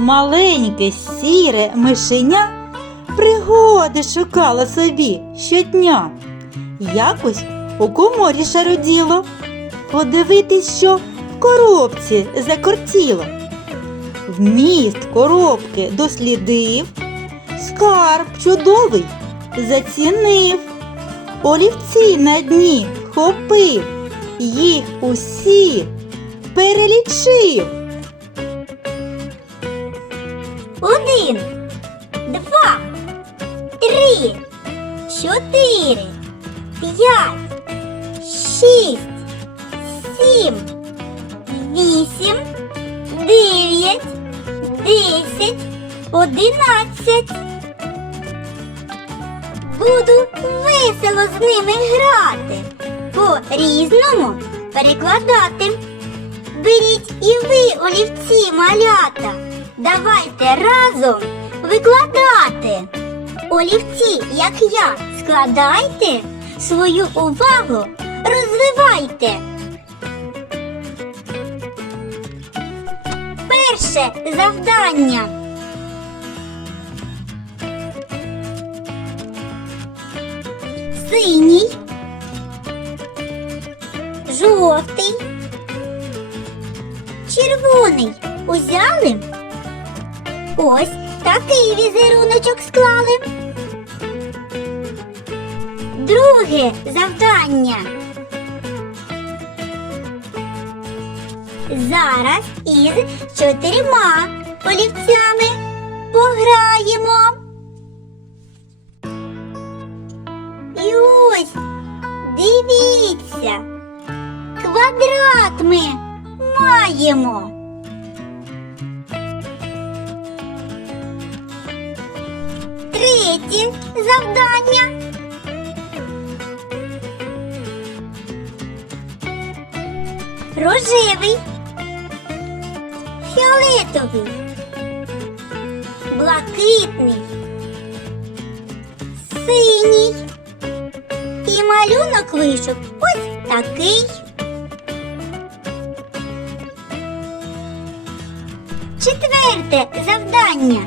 Маленьке сіре мишеня пригоди шукало собі щодня. Якось у коморі шароділо. Подивитись, що в коробці закортіло. Вміст коробки дослідив, скарб чудовий зацінив, олівці на дні хопив, їх усі перелічив. Чотири, п'ять, шість, сім, вісім, дев'ять, десять, одинадцять. Буду весело з ними грати, по-різному перекладати. Беріть і ви олівці малята. Давайте разом викладати. Олівці, як я, складайте, свою увагу розвивайте. Перше завдання. Синій, жовтий, червоний узяли. Ось такий візеруночок склали. Друге завдання. Зараз із чотирма олівцями пограємо. І ось дивіться, квадрат ми маємо. Третє завдання. Рожевий, фіолетовий, блакитний, синій. І малюнок вийшов ось такий. Четверте завдання.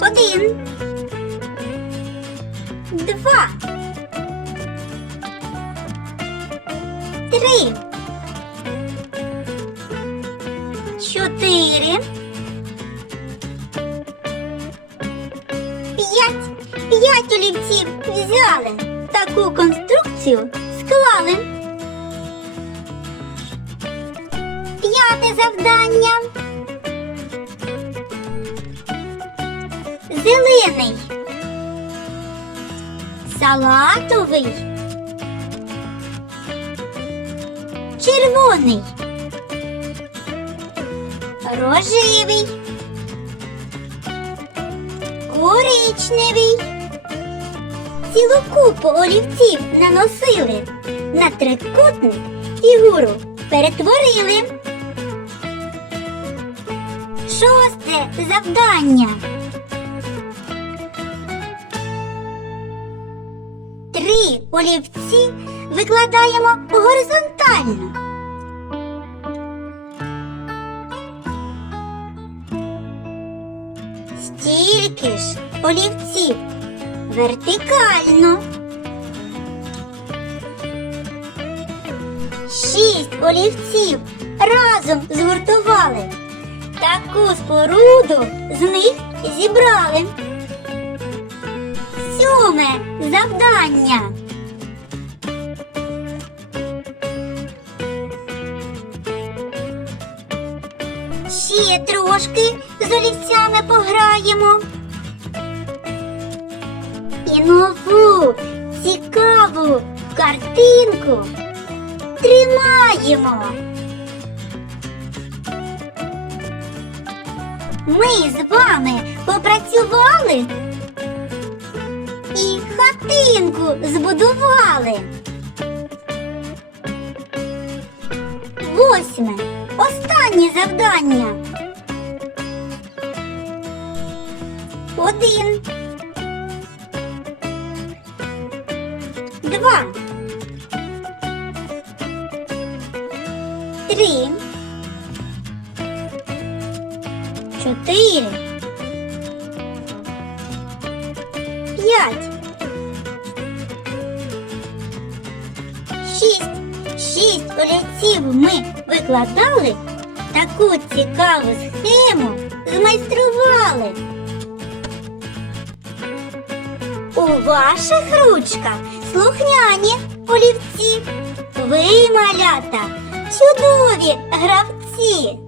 Один. Два. Чотири. П'ять. П'ять олівців взяли. Таку конструкцію склали. П'яте завдання. Зелений. Салатовий. Червоний. Рожевий. Коричневий. Цілу купу олівців наносили. На трикутну фігуру перетворили. Шосте завдання. Три олівці викладаємо горизонтально. Стільки ж олівців вертикально. Шість олівців разом згуртували. Таку споруду з них зібрали. Сьоме завдання. Ще трошки з олівцями пограємо. І нову цікаву картинку тримаємо. Ми з вами попрацювали і хатинку збудували. Восьме. Останнє завдання. Один. Два. Три. Чотири. П'ять. Шість. Шість олівців ми викладали, таку цікаву схему змайстрували. У ваших ручках слухняні олівці. Ви, малята, чудові гравці.